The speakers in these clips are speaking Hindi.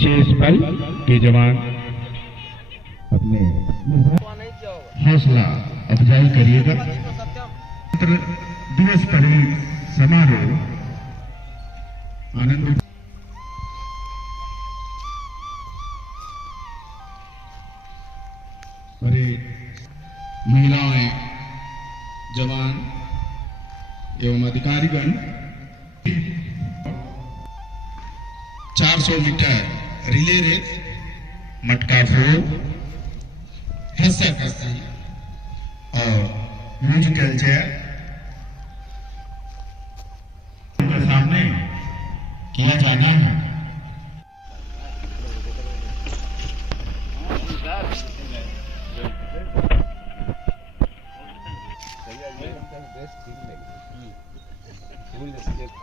विशेष बल के जवान अपने हौसला अफजाई करिएगा। गणतंत्र दिवस परेड समारोह आनंद परेड महिलाएं, जवान एवं अधिकारीगण 400 मीटर रिले रेस, मटका फोड़, हास्य कुश्ती और म्यूजिकल चेयर उनके सामने किया जाना है।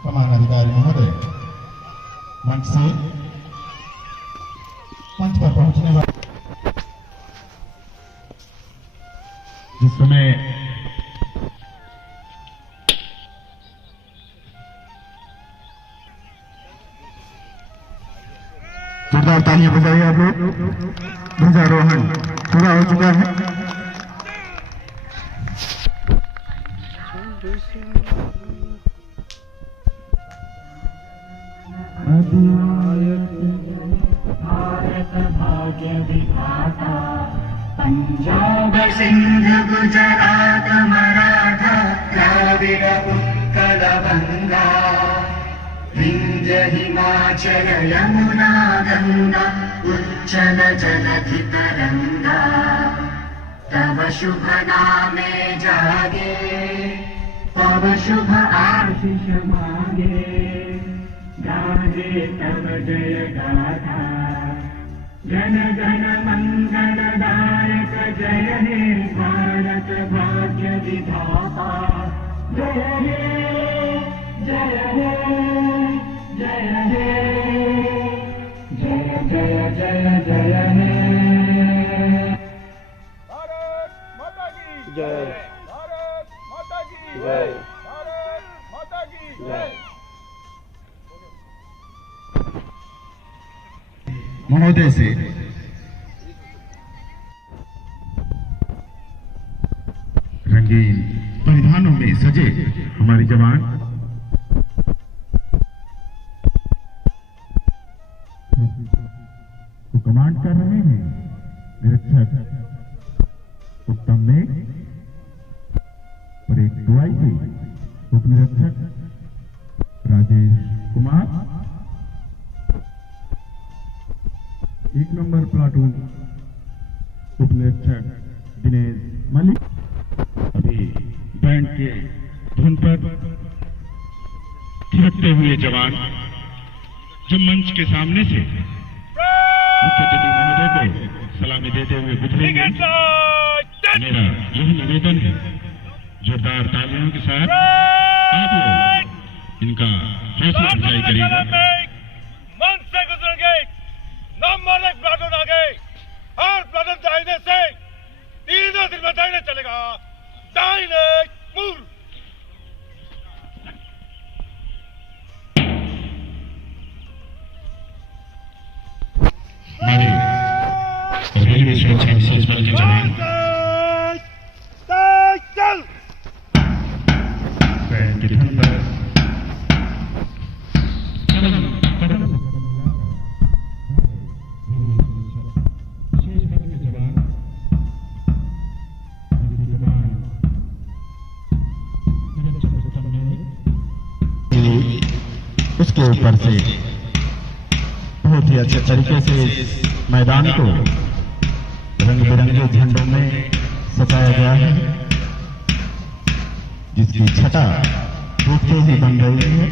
समान अधिकारी महोदय मंच से मंच पर पहुंचने वाले जिस समय जोरदार तालियां बजाइए आप लोग। ध्वजारोहण पूरा हो चुका है। भारत भाग्य विधाता, पंजाब सिंध गुजरात मराठा द्राविड उत्कल बंगा, विंध्य हिमाचल यमुना गंगा उच्चल जलधि तरंगा, तव शुभ नामे जागे, तव शुभ आशीष मांगे, गाजे तव जय गाथा, जन गण मंगलदायक जय हे भारत भाग्य विधाता, जय हे जय हे जय हे जय जय जय जय हे। भारत माता की जय, भारत माता की जय, भारत माता की जय। महोदय से रंगीन परिधानों में सजे हमारे जवान को कमांड कर रहे हैं। निरीक्षक उत्तम ने और एक दुआई के उप निरीक्षक राजेश कुमार, 1 नंबर प्लाटून उप निरीक्षक दिनेश मलिक। अभी बैंड के धुन पर थिरकते हुए जवान जब मंच के सामने से मुख्य अतिथि महोदय को सलामी देते हुए गुजरेंगे, मेरा यही निवेदन है, जोरदार तालियों के साथ आप लोग इनका हौसला अफजाई करिएगा। मंच से गुजरेंगे, नंबर 1 प्लाटून आगे, हर प्लाटून दाहिने से, तीनों दिन में दाहिने चलेगा, दाहिने मूव। हमारे रेलवे सुरक्षा विशेष बल के जवान चल बैंड के धुन पर उसके ऊपर से बहुत ही अच्छे तरीके से इस मैदान को रंग बिरंगे झंडों में सजाया गया है, जिसकी छटा देखते ही बन रही है।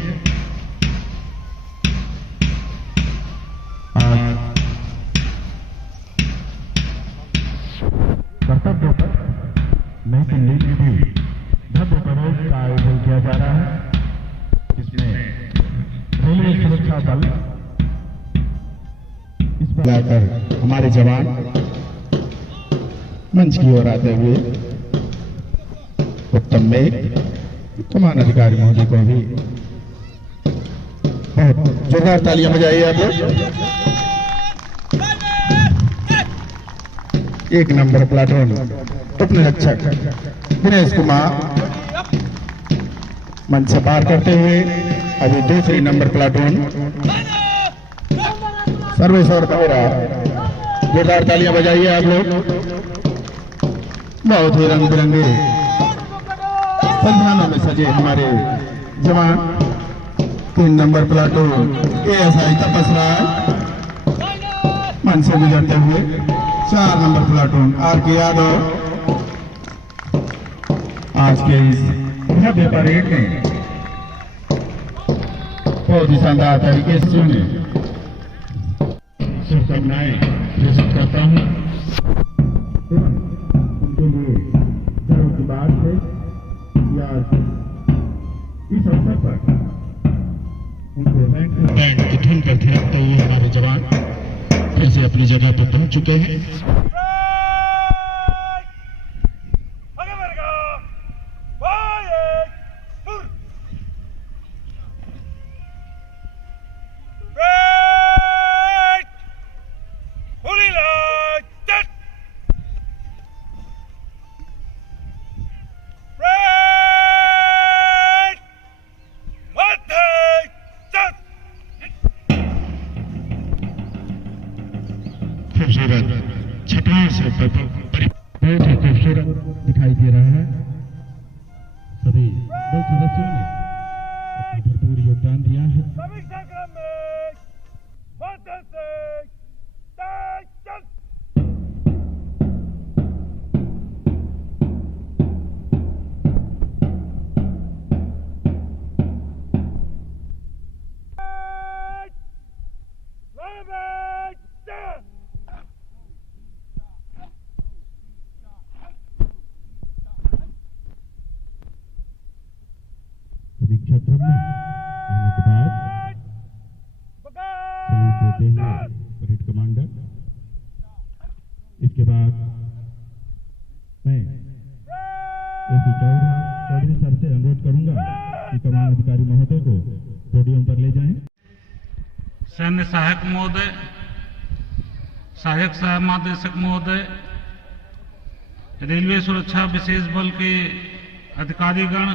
आज कर्तव्य पर नई दिल्ली में भी भव्य परेड का आयोजन किया जा रहा है, जिसमें रेलवे सुरक्षा बल इस पर आकर हमारे जवान मंच की ओर आते हुए उत्तम में कमान अधिकारी महोदय को भी बहुत जोरदार तालियां बजाइए आप लोग। 1 नंबर प्लाटून उपनिरीक्षक दिनेश कुमार मंच से पार करते हुए अभी दूसरी नंबर प्लाटून सर्वेश्वर कवेरा। जोरदार तालियां बजाइए आप लोग। बहुत ही रंग बिरंगे संधानों में सजे हमारे जवान 3 नंबर प्लाटून ASI तपस राय मन से गुजरते हुए 4 नंबर प्लाटून RK यादव। आज के इस भव्य परेड में बहुत ही शानदार तरीके से उन्हें शुभकामनाएं प्रेषित करता हूं। उनके लिए गर्व की बात है कि आज इस अवसर पर उनको बैंड की धुन पर थिरकते हुए हमारे जवान फिर से अपनी जगह पर पहुंच चुके हैं। खूबसूरत छटाओं से बहुत ही खूबसूरत दिखाई दे रहा है। सभी दल सदस्यों ने अपना भरपूर योगदान दिया है। समीक्षा क्रम में आने के बाद सलूट देते हुए परेड कमांडर। इसके बाद मैं एसी चौधरी सर से अनुरोध करूंगा कि कमान अधिकारी महोदय को पोडियम पर ले जाएं। सैन्य सहायक महोदय, सहायक सह महानिदेशक महोदय, रेलवे सुरक्षा विशेष बल के अधिकारीगण,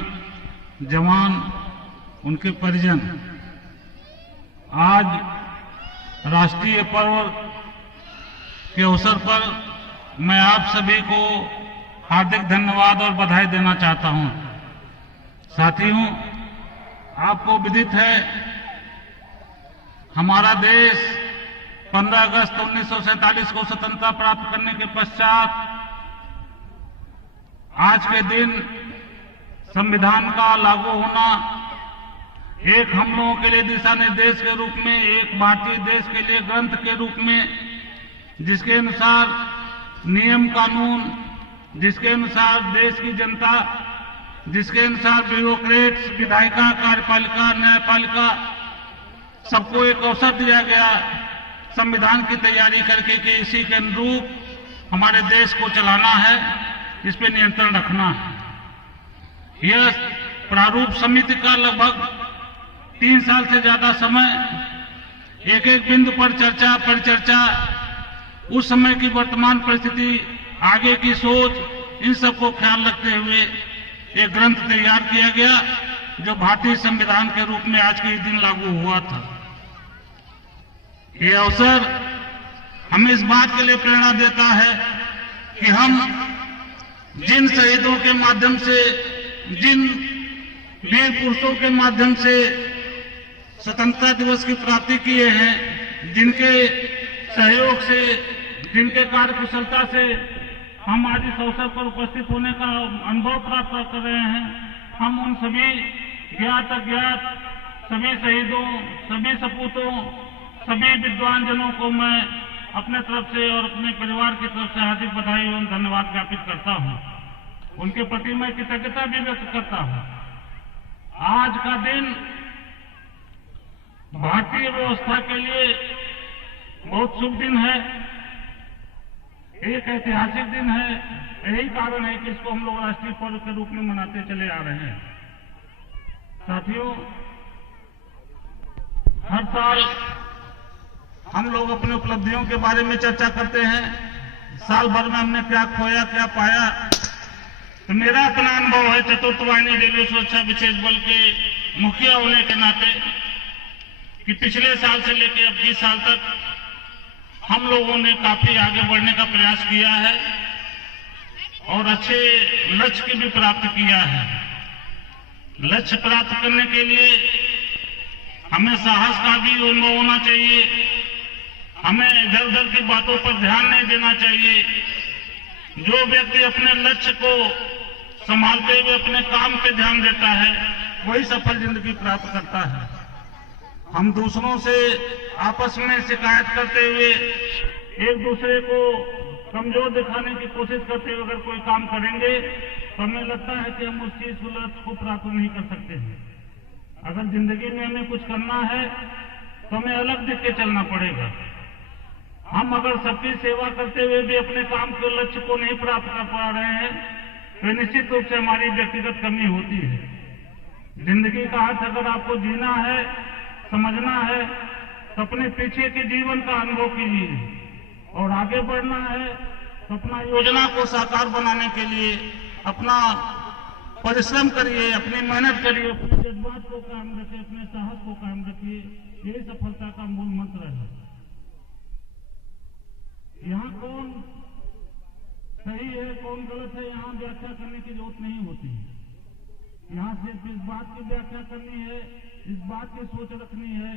जवान, उनके परिजन, आज राष्ट्रीय पर्व के अवसर पर मैं आप सभी को हार्दिक धन्यवाद और बधाई देना चाहता हूं। साथियों, आपको विदित है हमारा देश 15 अगस्त 1947 को स्वतंत्रता प्राप्त करने के पश्चात आज के दिन संविधान का लागू होना एक हम लोगों के लिए दिशा निर्देश के रूप में, एक भारतीय देश के लिए ग्रंथ के रूप में, जिसके अनुसार नियम कानून, जिसके अनुसार देश की जनता, जिसके अनुसार ब्यूरोक्रेट्स, विधायिका, कार्यपालिका, न्यायपालिका सबको एक अवसर दिया गया संविधान की तैयारी करके कि इसी के अनुरूप हमारे देश को चलाना है, इस पे नियंत्रण रखना है। यह प्रारूप समिति का लगभग 3 साल से ज्यादा समय एक एक बिंदु पर चर्चा, परिचर्चा, उस समय की वर्तमान परिस्थिति, आगे की सोच, इन सबको ख्याल रखते हुए एक ग्रंथ तैयार किया गया जो भारतीय संविधान के रूप में आज के दिन लागू हुआ था। ये अवसर हमें इस बात के लिए प्रेरणा देता है कि हम जिन शहीदों के माध्यम से, जिन वीर पुरुषों के माध्यम से स्वतंत्रता दिवस की प्राप्ति किए हैं, जिनके सहयोग से, जिनके कार्यकुशलता से हम आज इस अवसर पर उपस्थित होने का अनुभव प्राप्त कर रहे हैं, हम उन सभी ज्ञात अज्ञात सभी शहीदों, सभी सपूतों, सभी विद्वान जनों को मैं अपने तरफ से और अपने परिवार की तरफ से हार्दिक बधाई एवं धन्यवाद ज्ञापित करता हूं। उनके प्रति मैं कृतज्ञता भी व्यक्त करता हूं। आज का दिन भारतीय व्यवस्था के लिए बहुत शुभ दिन है, एक ऐतिहासिक दिन है। यही कारण है कि इसको हम लोग राष्ट्रीय पर्व के रूप में मनाते चले आ रहे हैं। साथियों, हर साल हम लोग अपने उपलब्धियों के बारे में चर्चा करते हैं, साल भर में हमने क्या खोया क्या पाया। तो मेरा अपना अनुभव है चतुर्थ वाहिनी रेलवे सुरक्षा विशेष बल के मुखिया होने के नाते कि पिछले साल से लेकर अब 20 साल तक हम लोगों ने काफी आगे बढ़ने का प्रयास किया है और अच्छे लक्ष्य की भी प्राप्त किया है। लक्ष्य प्राप्त करने के लिए हमें साहस का भी अनुभव होना चाहिए, हमें इधर उधर की बातों पर ध्यान नहीं देना चाहिए। जो व्यक्ति अपने लक्ष्य को संभालते हुए अपने काम पे ध्यान देता है वही सफल जिंदगी प्राप्त करता है। हम दूसरों से आपस में शिकायत करते हुए एक दूसरे को कमजोर दिखाने की कोशिश करते हुए अगर कोई काम करेंगे तो हमें लगता है कि हम उस चीज को लक्ष्य को प्राप्त नहीं कर सकते हैं। अगर जिंदगी में हमें कुछ करना है तो हमें अलग दिख के चलना पड़ेगा। हम अगर सबकी सेवा करते हुए भी अपने काम के लक्ष्य को नहीं प्राप्त कर पा रहे हैं तो निश्चित रूप से हमारी व्यक्तिगत कमी होती है। जिंदगी का अर्थ अगर आपको जीना है, समझना है तो अपने पीछे के जीवन का अनुभव कीजिए और आगे बढ़ना है तो अपना योजना को साकार बनाने के लिए अपना परिश्रम करिए, अपनी मेहनत करिए, अपने जज्बात को कायम रखिए, अपने साहस को कायम रखिए। यही सफलता का मूल मंत्र है। यहाँ कौन सही है कौन गलत है यहाँ व्याख्या करने की जरूरत नहीं होती है। यहाँ सिर्फ इस बात की व्याख्या करनी है, इस बात की सोच रखनी है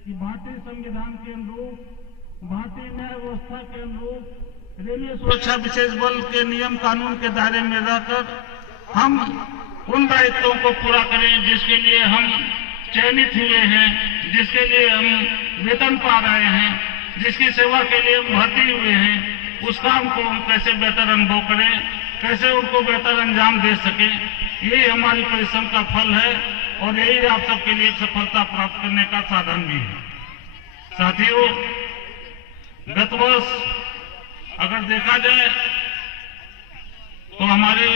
कि भारतीय संविधान के अनुरूप, भारतीय न्याय व्यवस्था के अनुरूप रेलवे सुरक्षा विशेष बल के नियम कानून के दायरे में रहकर हम उन दायित्वों को पूरा करें जिसके लिए हम चयनित हुए हैं, जिसके लिए हम वेतन पा रहे हैं, जिसकी सेवा के लिए हम भर्ती हुए हैं। उस काम को हम कैसे बेहतर अनुभव करें, कैसे उनको बेहतर अंजाम दे सकें, यही हमारी परिश्रम का फल है और यही आप सबके लिए सफलता प्राप्त करने का साधन भी है। साथियों, गत वर्ष अगर देखा जाए तो हमारे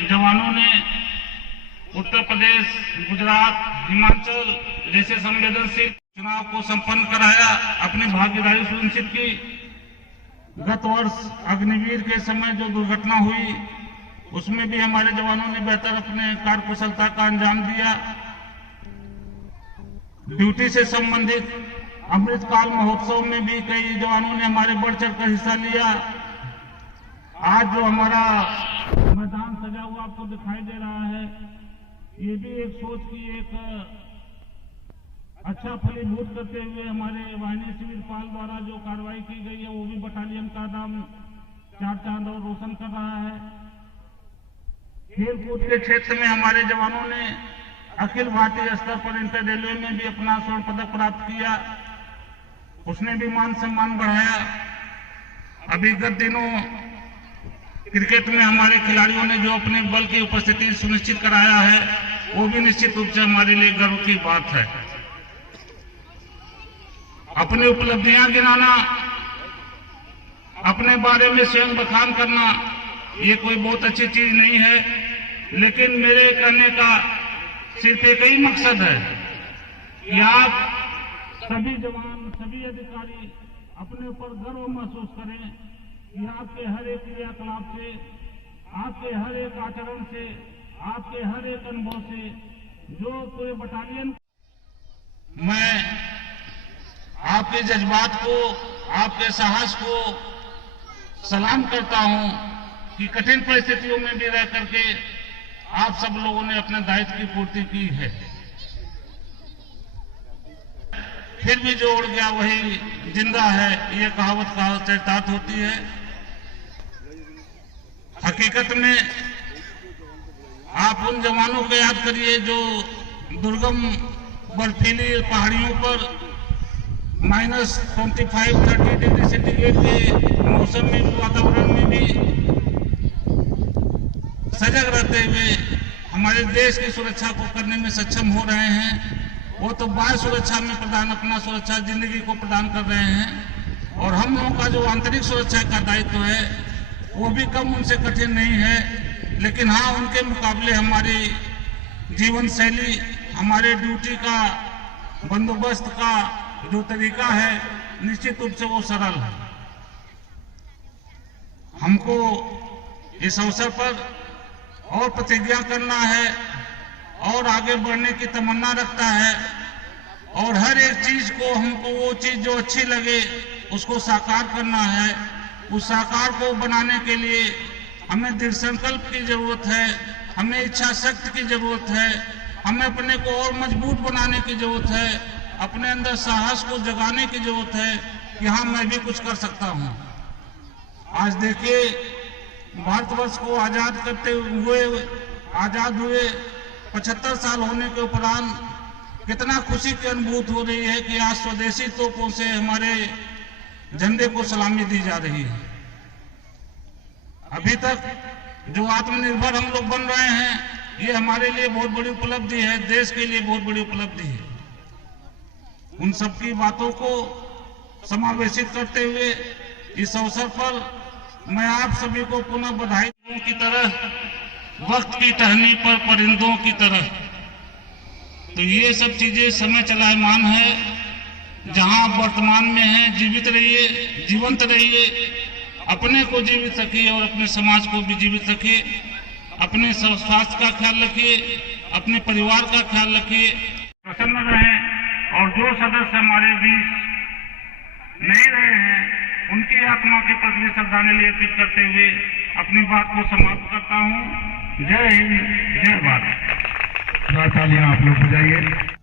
जवानों ने उत्तर प्रदेश, गुजरात, हिमाचल जैसे संवेदनशील चुनाव को संपन्न कराया, अपनी भागीदारी सुनिश्चित की। गत वर्ष अग्निवीर के समय जो दुर्घटना हुई उसमें भी हमारे जवानों ने बेहतर अपने कार्यकुशलता का अंजाम दिया। ड्यूटी से संबंधित अमृतकाल महोत्सव में भी कई जवानों ने हमारे बढ़ चढ़कर हिस्सा लिया। आज जो हमारा मैदान सजा हुआ आपको दिखाई दे रहा है, ये भी एक सोच की एक अच्छा फलीभूत करते हुए हमारे वाहिनी शिविरपाल द्वारा जो कार्रवाई की गई है वो भी बटालियन का नाम चार चांद और रोशन कर रहा है। खेल कूद के क्षेत्र में हमारे जवानों ने अखिल भारतीय स्तर पर इंटर रेलवे में भी अपना स्वर्ण पदक प्राप्त किया, उसने भी मान सम्मान बढ़ाया। अभी गत दिनों क्रिकेट में हमारे खिलाड़ियों ने जो अपने बल की उपस्थिति सुनिश्चित कराया है वो भी निश्चित रूप से हमारे लिए गर्व की बात है। अपनी उपलब्धियां गिनाना, अपने बारे में स्वयं बखान करना ये कोई बहुत अच्छी चीज नहीं है, लेकिन मेरे कहने का सिर्फ एक ही मकसद है कि आप सभी जवान, सभी अधिकारी अपने ऊपर गर्व महसूस करें कि आपके हर एक क्रियाकलाप से, आपके हर एक आचरण से, आपके हर एक अनुभव से जो पूरे बटालियन, मैं आपके जज्बात को, आपके साहस को सलाम करता हूं कि कठिन परिस्थितियों में भी रह करके आप सब लोगों ने अपने दायित्व की पूर्ति की है। फिर भी जो उड़ गया वही जिंदा है, ये कहावत चरितार्थ होती है। हकीकत में आप उन जवानों को याद करिए जो दुर्गम बर्फीली पहाड़ियों पर -25-30 डिग्री सेंटीग्रेड के मौसम में, वातावरण में भी सजग रहते हुए हमारे देश की सुरक्षा को करने में सक्षम हो रहे हैं। वो तो बाह्य सुरक्षा में प्रदान अपना सुरक्षा जिंदगी को प्रदान कर रहे हैं और हम लोगों का जो आंतरिक सुरक्षा का दायित्व है वो भी कम उनसे कठिन नहीं है। लेकिन हाँ, उनके मुकाबले हमारी जीवन शैली, हमारे ड्यूटी का बंदोबस्त का जो तरीका है निश्चित रूप से वो सरल है। हमको इस अवसर पर और प्रतिज्ञा करना है और आगे बढ़ने की तमन्ना रखता है और हर एक चीज को हमको वो चीज जो अच्छी लगे उसको साकार करना है। उस साकार को बनाने के लिए हमें दृढ़ संकल्प की जरूरत है, हमें इच्छा शक्ति की जरूरत है, हमें अपने को और मजबूत बनाने की जरूरत है, अपने अंदर साहस को जगाने की जरूरत है कि हाँ मैं भी कुछ कर सकता हूँ। आज देखिए भारतवर्ष को आजाद करते हुए आजाद हुए 75 साल होने के उपरांत कितना खुशी की अनुभूति हो रही है कि आज स्वदेशी तोपों से हमारे झंडे को सलामी दी जा रही है। अभी तक जो आत्मनिर्भर हम लोग बन रहे हैं ये हमारे लिए बहुत बड़ी उपलब्धि है, देश के लिए बहुत बड़ी उपलब्धि है। उन सबकी बातों को समावेशित करते हुए इस अवसर पर मैं आप सभी को पुनः बधाई दूं की तरह वक्त की टहनी पर परिंदों की तरह। तो ये सब चीजें समय चलायमान है। जहां आप वर्तमान में हैं जीवित रहिए, जीवंत रहिए, अपने को जीवित रखिए और अपने समाज को भी जीवित रखिए, अपने स्वास्थ्य का ख्याल रखिए, अपने परिवार का ख्याल रखिए, प्रसन्न रहें और जो सदस्य हमारे बीच नहीं रहे हैं उनकी आत्मा के प्रति भी श्रद्धांजलि अर्पित करते हुए अपनी बात को समाप्त करता हूं। जय हिंद, जय भारत। तालियां आप लोग बजाइए।